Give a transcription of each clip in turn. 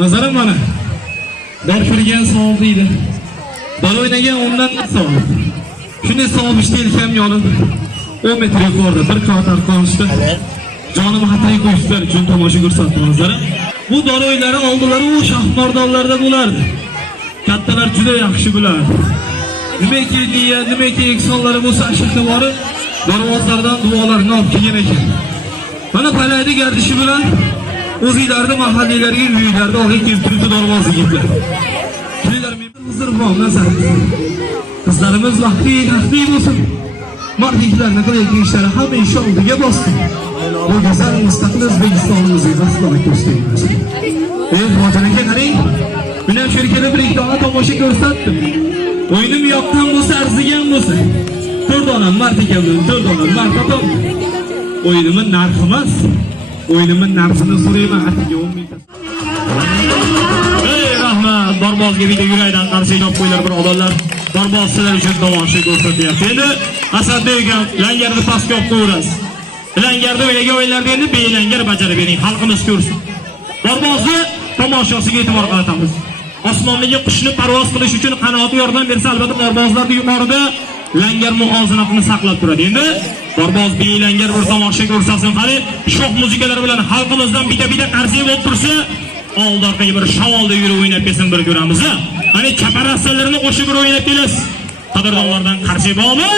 Nazarim mana. Bor kirgan savob deydi. Bola o'ynagan ondan savob. Shuni savob ishtelkam yonib 10 metr yuqorida bir qator qolishdi. Jonim xatay qo'yishlar uchun tomosha ko'rsatdingizlar. Bu dora o'ylari oldilari u shahmordonlarda bo'lardi. Kattalar juda yaxshi bilardi. Nimaki niyat, nimaki ehsonlari bo'lsa ashaqqa borib, darvozlardan duolarni olib kelgan ekan. Mana palaydi gardishi bilan o'zinglarni mahalliylarga uylarda olib kelib turibdi darvozaga gitlar. Sizlar men huzurman nazar. Qizlarimiz vaqti bo'lsin. Mardiklarni qilayotgan ishlari hamma inshaallohga bosdi. Bu go'zal mustaqil O'zbekistonimizni asloq ko'rsatmaymiz. Hojilarga qarang. Bilan shirkatda bir ikki dona tomosha ko'rsatdim. O'yinim yoqqan bo'lsa, arzigan bo'lsa, 4 dona mart ekanman, 4 dona mart topdim. O'yinimning narxi emas, o'yinimning narxini so'rayman, atiga 10 ming. Ey rahmat, Dorbozga video yurakdan qarshi olib qo'ylar birodarlar. Dorboz sizlar uchun tomosha ko'rsatyapti. Endi Asadbek ham langarni pastga olib qo'yasiz. Langarda o'ynagan o'yinlarni endi belangar bajarib bering, xalqimiz ko'rsin. Dorbozni tomoshasiga e'tibor qaratamiz. Osmonga qushni parvoz qilish uchun qanoti yordam bersa, albatta dorbozlarda yuqorida langar muhozinatini saqlab turadi. Endi dorboz belangar bir tomosha ko'rsatsin. Qani, shoh muzikalar bilan xalqimizdan bitta qarshi bo'lib tursa, oldiga bir shavolda yurib o'ynab kelsin, bir ko'ramiz. Qani, chaparasalarini qo'shib bir o'ynab kelasiz. Qadrdonlardan qarshi bormi?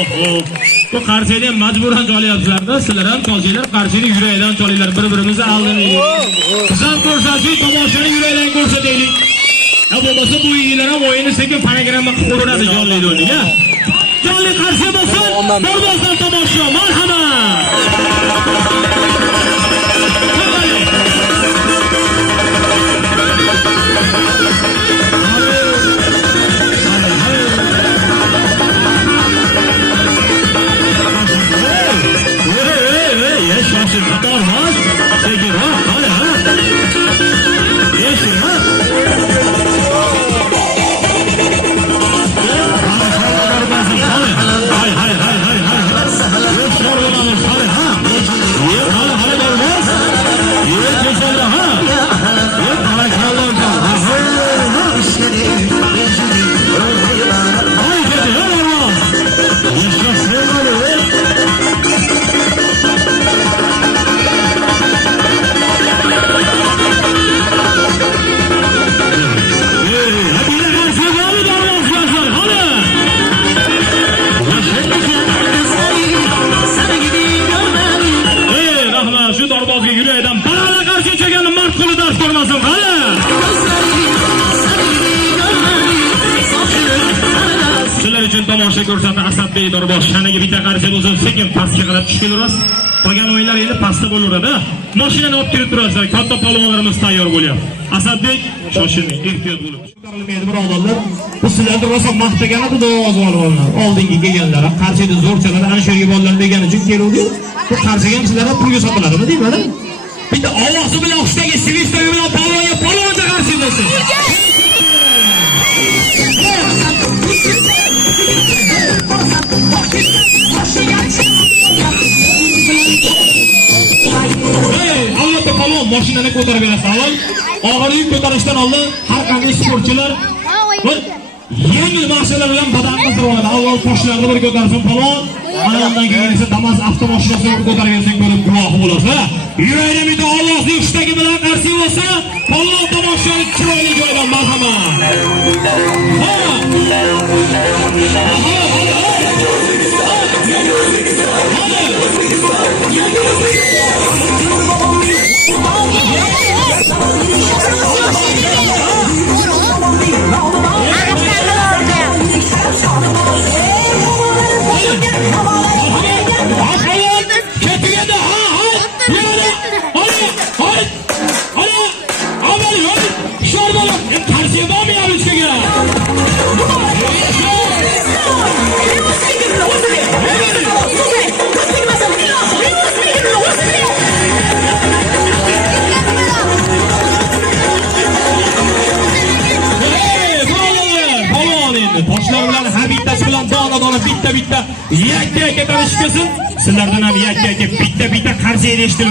Oho, bu qarshini majburan cholyapsizlar-da, sizlar ham tojinglar qarshini yurakdan cholinglar, bir-birimizni aldaylik. Biz ham ko'rsatsak, tomoshani yurakdan ko'rsataylik. Bo'lmasa bu yillar ham o'yinni sekin fonogramma qilib ko'radi jonli o'yiniga. Jonli qarshi bo'lsin, Dorbozdan tomosha, marhamat. Tomosha ko'rsatdi Asadbek Dorboz. Shanaga bitta qarshi bo'lsa, sekin pastga qarab tushib kelamiz. Qolgan o'yinlar endi pastda bo'laveradi. Mashinani olib kelib turasizlar. Katta palvonlarimiz tayyor bo'lyapti. Asadbek, shoshilmang, ehtiyot bo'ling. Ko'tarilmaydi birodarlar. Bu sizlarni rosa maqtagani bu polvonlar. Oldingi kelganlar, qarshida zo'rchalar, ana shu yerga bolalar degani uchun keluvdi. Bu qarshiga ham sizlarga pulga sotiladimi deyman? Bitta ovozi bilan ushdagi silistoy bilan polvonga qarshi bo'lsin. Albatta palvon mashinani ko'tarib berasiz. Avval og'irlik ko'tarishdan oldin har qanday sportchilar yengil mashinalar bilan badan qildirib oladi. Avval qo'shlarni bir ko'tarsin palvon, undan keyin esa Damas avtomashinasini bir ko'tarib bersin, ko'rib guvohi bo'lasiz. Yurakda bitta ovozli ushtagi bilan qarshi bo'lsa, palvon tomoshani chiroyli joydan marhamat. birodarlar bitta yakka tanishib sizlardan ham yakka bitta qarshi eshitdim.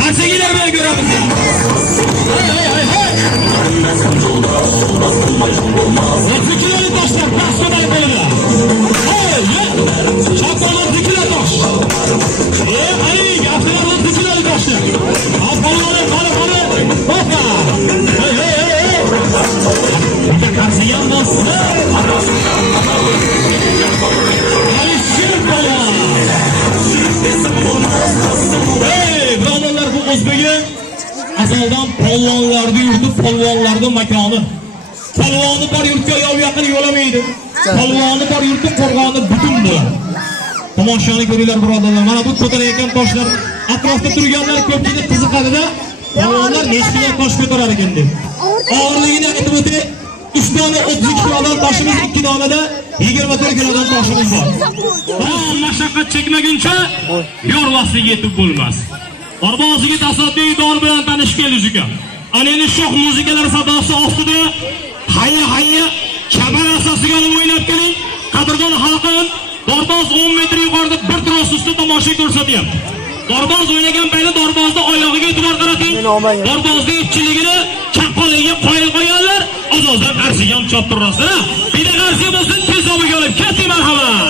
Qarsigilar bilan ko'ramiz. Zikirli toshlar pastonay bo'ladi. Chaqaloq zikirli tosh. Ay, gaplarni zikirli toshlar. Avvallar qara. Hoppa. Bitta qarsigan bo'lsa. Birodarlar, bu O'zbekiston asaldan polvonlarni yurti, polvonlarning makoni. Polvoni bor yurtga yov yaqin yo'lamaydi. Polvoni bor yurtning qo'rg'oni butun bo'ladi. Tomoshani ko'ringlar birodarlar. Mana bu ko'tarayotgan toshlar atrofda turganlar ko'pchilik qiziqadi-da. Polvonlar nechta tosh ko'tarar ekan deb. Og'irligini aytib o'tay. 3 dona 32 kilodan toshimiz, 2 donada 24 kilodan toshimiz bor. Mashaqqat chekmaguncha yorvasiga yetib bo'lmas. Dorboziga tasoddiy dor bilan tanishib keldik ekan. Anani shoh muzikalar sadosi ostida hayya kabar asosiga olib o'ynab keling. Qadrdon xalqim, Dorboz 10 metr yuqorida bir tros ustida tomosha ko'rsatyapti. Dorboz o'ynagan paytda Dorbozning oyog'iga e'tibor qarating. Dorbozning ipchiligini chaqqoniga qo'yganlar, ozozdan qarsiga ham choptirasizlar. Bitta qarsi bo'lsin, tez olib olib ketdi, marhamat.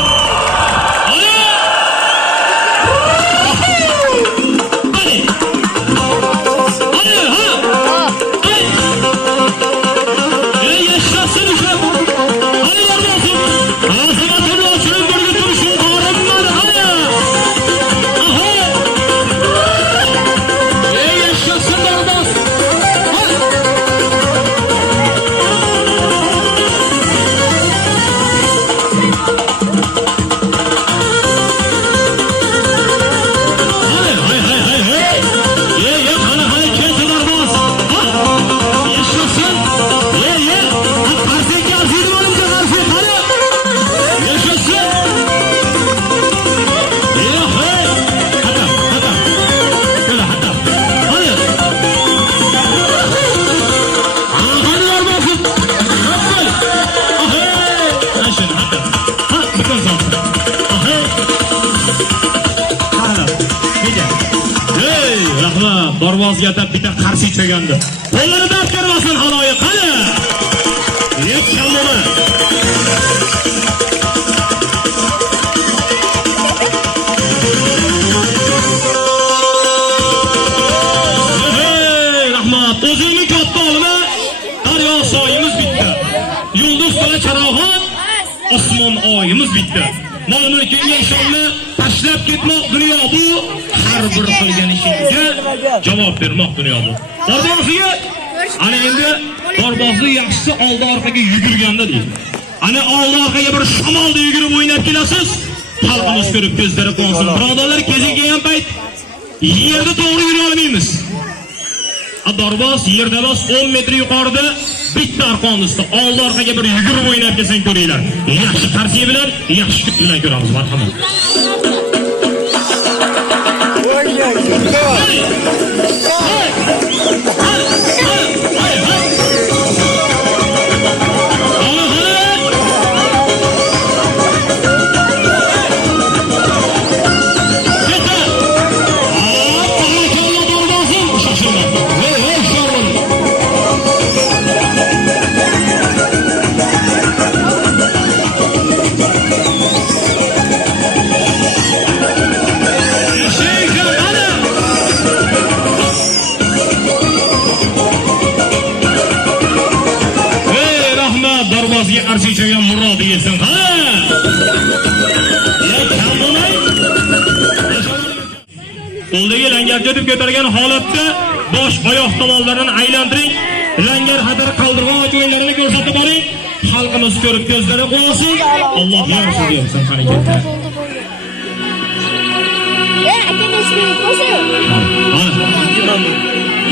Dorvozga bitta qarshi chegandi. Qo'llarida ko'rmasin haloyiq, qani. Yetgan bo'la. Rahmat, o'zingni katta olma. Daryo soyimiz bitta. Yulduz bilan charog'on, osmon oyimiz bitta. Mol-mulkingga ishonma, tashlab ketmoq dunyo bu. Har bir qilgan ishingga javob bermoq dunyo bu. Dorbozga ana endi Dorbozning yaxshisi oldi orqaga yugurganda deydi. Ana oldi orqaga bir shamolda yugurib o'ynab kelasiz. Xalqimiz ko'rib ko'zlari qonsin. Birodarlar, kezing kelgan payt yerda to'g'ri yura olmaymiz. Dorboz yerda emas, 10 metr yuqorida bitta arqon ustida oldi orqaga bir yugurib o'ynab kelsang ko'ringlar. Yaxshi qarshi bilan, yaxshi kut bilan ko'ramiz, marhamat. Qarshi chiqqan Murod yesin. Ha! Qo'ldagi langarga deb ko'targan holatda bosh oyoq tomonlarini aylantiring. Langar xatar qaldirg'on o'yinlarini ko'rsatib boring. Xalqimiz ko'rib ko'zlari qo'ysin. Alloh yaxshi bersin harakatda.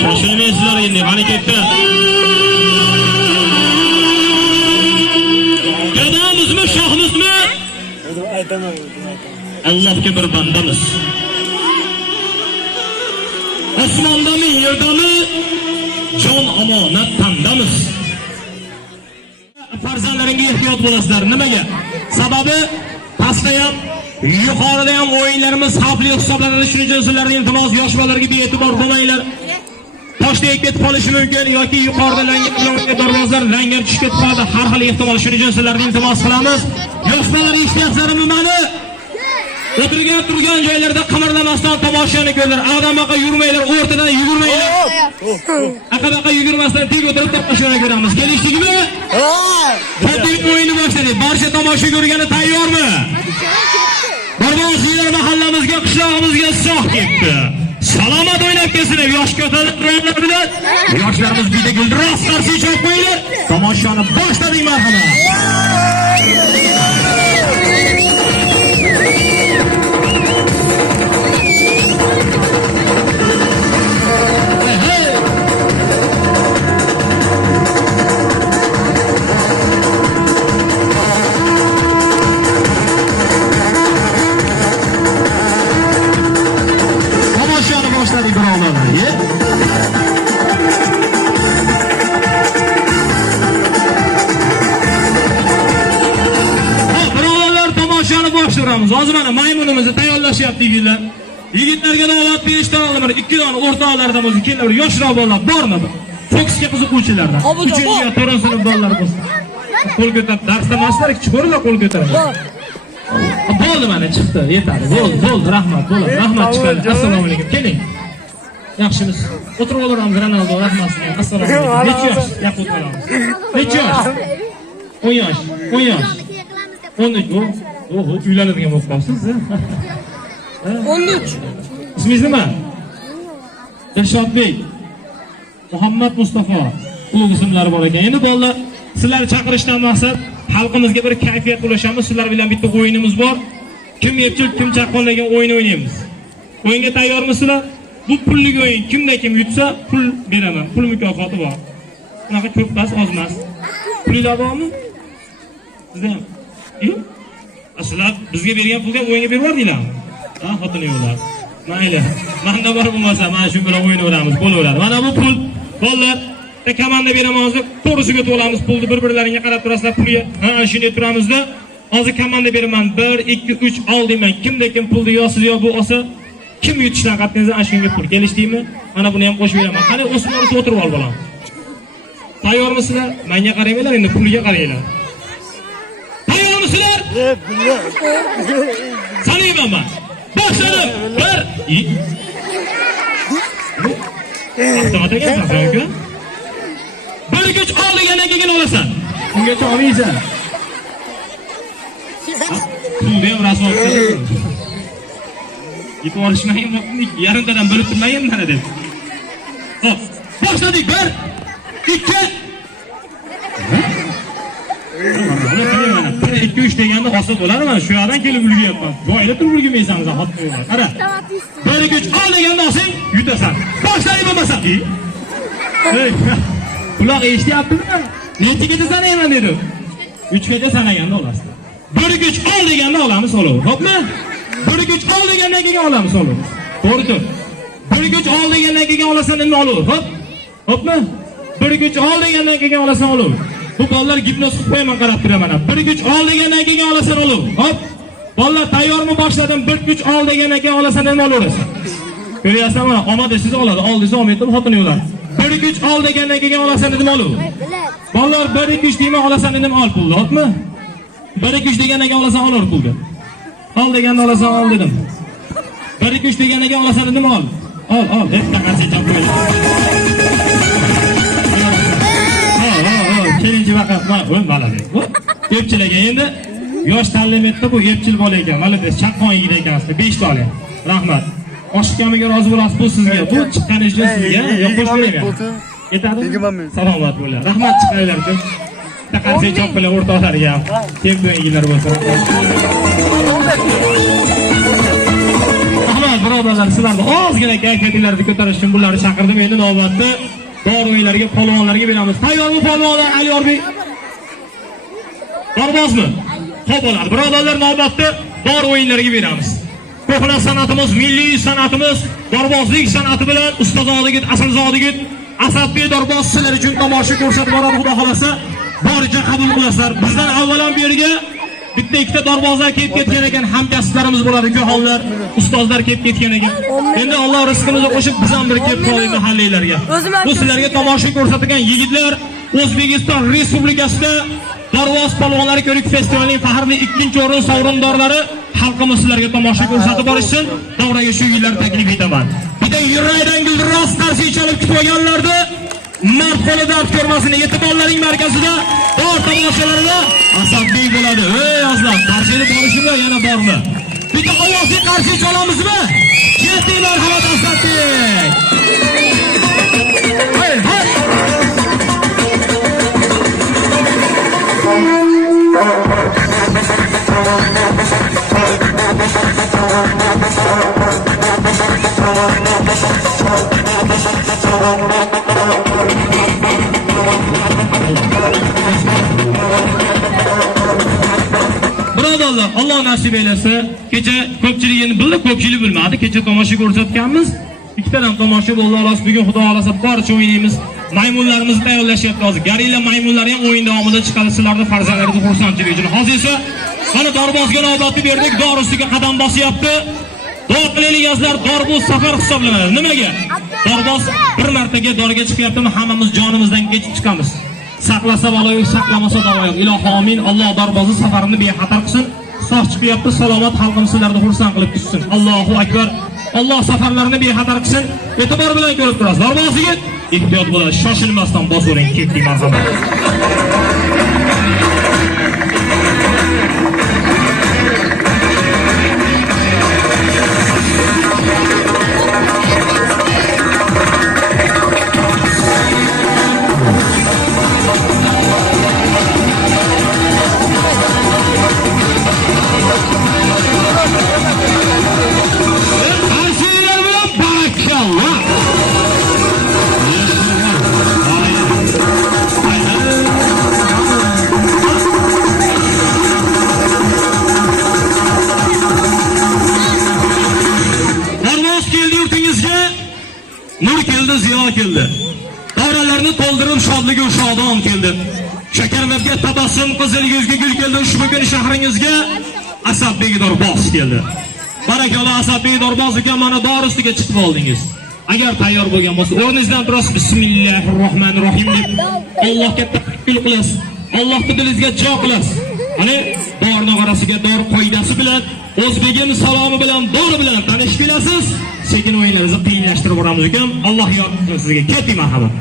Shoshilmaysizlar endi harakatda. Shohimizmi? Allohga bir bandamiz. Osmondami, yerdami, jon omonat tandamiz. Farzandlaringga ehtiyot bo'lasizlar. Nimaga? Sababi pastda ham, yuqorida ham o'yinlarimiz xavfli hisoblanadi. Shuning uchun sizlarga iltimos, yosh bolalarga bee'tibor bo'lmanglar. Toshday ketib qolishi mumkin yoki yuqorida langar darvozlar langar tushib ketib qoladi. Har xil ehtimol. Shuning uchun sizlarga iltimos qilamiz. Yosh bolalar eshityapsizlarmi meni? O'tirgan turgan joylarda qimirlamasdan tomoshani ko'rlar. Aqdamaqa yurmanglar, o'rtadan yugurmanglar. Aqdamaqa yugurmasdan teg o'tirib tomoshani ko'ramiz. Kelishdingmi? Katta o'yinni boshladik. Barcha tomosha ko'rgani tayyormi? Barvosiylar mahallamizga, qishlog'imizga soq ketdi. Salomat o'ynab kelsinlar, yosh ko'tarlar bilan. Yoshlarimiz bitta guldiroz qarshi chop qo'yinglar. Tomoshani boshladik marhamat. Hozir mana maymunimizni tayyorlashyapti yigitlar. Yigitlarga navbat berishdan oldin ikki dona o'rtoqlardan o'zi kelib yoshroq bolalar bormi? Fokusga qiziquvchilardan. 3-ga 4-sinf bolalar bo'lsa. Qo'l ko'tarib darsda emaslar, kichik bo'ringlar qo'l ko'tarib. Bo'ldi mana chiqdi, yetadi. Bo'ldi, rahmat, bo'ladi. Rahmat chiqadi. Assalomu alaykum. Keling. Yaxshimiz. O'tirib olamiz Ronaldo, rahmat. Assalomu alaykum. Necha yosh? Yaqin o'tiramiz. Necha yosh? 10 yosh. 10 yosh. 13. Oho, uylanadigan bo'lib qolibsiz. 13. Ismingiz nima? Dilshodbek. Muhammad Mustafa. Ulug' ismlari bor ekan. Endi bolalar, sizlarni chaqirishdan maqsad xalqimizga bir kayfiyat ulashamiz. Sizlar bilan bitta o'yinimiz bor. Kim yepchil, kim chaqqonlagan o'yin o'ynaymiz. O'yinga tayyormisizlar? Bu pullik o'yin. Kimda kim yutsa, pul beraman. Pul mukofoti bor. Bunaqa ko'p emas, oz emas. Pullar bormi? Sizda ham. Sizlar bizga bergan pulga o'yinga berib yubordinglarmi? Ha, xotini yo'qlar. Mayli. Menda bor bo'lmasa, mana shu bilan o'ynaveramiz, bo'laveradi. Mana bu pul, bolalar, komanda beramiz, to'g'risiga to'lamiz pulni bir-birlaringga qarab turasizlar pulga. Ha, shunday turamizda. Hozir komanda beraman. 1 2 3 ol deyman. Kimda kim pulni yo siz yo bu olsa, kim yutishdan qatnaysa, ana shunga pul. Kelishdingmi? Mana buni ham qo'shib beraman. Qani o'smirni o'tirib ol bolam. Tayyormisizlar? Menga qaramanglar, endi puliga qaranglar. Tayyormisizlar? Sanayman men. Boshladim. 1 Avtomat ekansan sen-ku. 1 2 3 ol degandan keyin olasan. Ungacha olmaysan. Pulni ham rasvo qilib. Yetib olishmayman, yarimtadan bo'lib turmayman mana deb. Xo'p, boshladik. 1 2 2-3 deganda hosil bo'lar mana shu yerdan kelib ulguyapman. Joyida turib ulguymaysangiz, xotlar. Qara. 1 2 3 ol deganda olsang, yutasan. Boshlaydi bo'lmasa. Quloq eshityaptimi? Necha keta sanayman dedi. 3 keta sanaganda olasiz. 1 2 3 ol deganda olamiz, olaver. Xo'pmi? 1 2 3 ol degandan keyin olamiz, olaver. To'g'ri. 1 2 3 ol degandan keyin olasan, endi olaver. Xo'p? Xo'pmi? 1 2 3 ol degandan keyin olasan, olaver. Bu bolalar gipnoz qilib qo'yaman, qarab turaman. 1 2 3 ol degandan keyin olasan, olaver. Hop. Bolalar tayyormi? Boshladim. 1 2 3 ol degandan keyin olasan, endi olaverasan. Ko'ryapsizmi? Omada siz oladi. Oldingiz olmaydi, xotini yo'lar. 1 2 3 ol degandan keyin olasan, dedim olaver. Bolalar 1 2 3 deyman, olasan, dedim ol pulni. Hopmi? 1 2 3 degandan keyin olasan, olaver pulni. Ol deganda olasan, ol dedim. 1 2 3 degandan keyin olasan, dedim ol. Ol. Bitta qancha chop qo'ydim. Kelinchi vaqt bo'lmadi. Epchilarga endi yosh tanlamayapti, bu epchil bola ekan. Malades, chaqqon yigit ekansiz. 5 ta oling. Rahmat. Oshkamiga rozi bo'lasiz, bu sizga. Bu chiqqaningiz uchun sizga. Yo'q, qo'shib beraman. Yetadimi? Salomat bo'linglar. Rahmat chiqinglar uchun. Taqancha chop bilan o'rtoqlarga ham. Kim bo'yinglar bo'lsa. Rahmat, birodarlar, sizlarni ozgina kayfiyatingizni ko'tarish uchun bularni chaqirdim. Endi navbatda bor o'yinlarga, polvonlarga beramiz. Tayyormi polvonlar? Ali Yorbek. Borbozmi? Xo'p bo'ladi. Birodarlar, navbatda bor o'yinlarga beramiz. Ko'hna san'atimiz, milliy san'atimiz, borbozlik san'ati bilan ustozodagit, aslzodagit Asadbek Dorboz sizlar uchun tomosha ko'rsatib boradi, xudo xolasa. Boricha qabul qilasizlar. Bizdan avvalan bu yerga bitta ikkita dorbozlar kelib ketgan ekan, hamkasblarimiz bo'ladi, ko'honlar, ustozlar kelib ketgan ekan. Endi Alloh rizqimizni qo'shib biz ham bir kelib qoldik mahallalarga. Bu sizlarga tomosha ko'rsatgan yigitlar O'zbekiston Respublikasida Darvoz polvonlari ko'rik festivalining faxrli 2-o'rin sovrindorlari xalqimiz sizlarga tomosha ko'rsatib borishsin. Davraga shu yillar taklif etaman. Bitta yurakdan guldiroz qarshi chalib kutib olganlarda Mart qo'lida dard ko'rmasini e'tiborlaring markazida dor tomoshalarida Asadbek bo'ladi. Ey azizlar, qarshida borishmi, yana bormi? Bitta ovozli qarshi chalamizmi? Yeting marhamat Asadbek. Hey, hey. Birodarlar, Alloh nasib eylasa, kecha ko'pchiligini bildi, ko'pchilik bilmadi. Kecha tomosha ko'rsatganmiz. Ikkitadan tomosha bo'ldi. Xolos bugun Xudo xolasa barcha o'ynaymiz. Maymunlarimizni tayyorlashyapti hozir. Garilla maymunlar ham o'yin davomida chiqadi. Sizlarni farzandlaringizni xursandchilik uchun. Hozir esa mana Dorbozga navbatni berdik. Dor ustiga qadam bosyapti. Duo qilaylik azizlar, dor bu safar hisoblanadi. Nimaga? Dorboz bir martaga dorga chiqyaptimi, hammamiz jonimizdan kechib chiqamiz. Saqlasa balo yo'q, saqlamasa davo yo'q. Ilohi amin. Alloh Dorbozni safarini bexatar qilsin. Sog' chiqyapti, salomat xalqimiz sizlarni xursand qilib tutsin. Allohu akbar. Alloh safarlarini bexatar qilsin. E'tibor bilan ko'rib turasiz. Dorbozga ehtiyot bo'lasiz, shoshilmasdan bosavering, ketdik marhamat. Nur keldi, ziyo keldi. Davralarni to'ldirib shodligi shodon keldi. Shakarmabga tabassum, qizil yuzga gul keldi. Ushbu kun shahringizga Asadbek Dorboz keldi. Barakalloh Asadbek Dorboz aka, mana dor ustiga chiqib oldingiz. Agar tayyor bo'lgan bo'lsa, o'rningizdan turasiz. Bismillahirrohmanirrohim deb Allohga tavakkal qilasiz. Allohning dilingizga jo qilasiz. Ana dorni orasiga dor qoidasi bilan, o'zbegim salomi bilan, dori bilan tanishib kelasiz. Sekin o'yinlarimizni qiyinlashtirib boramiz ekan. Alloh yordam bersin sizga. Ketdik marhamat.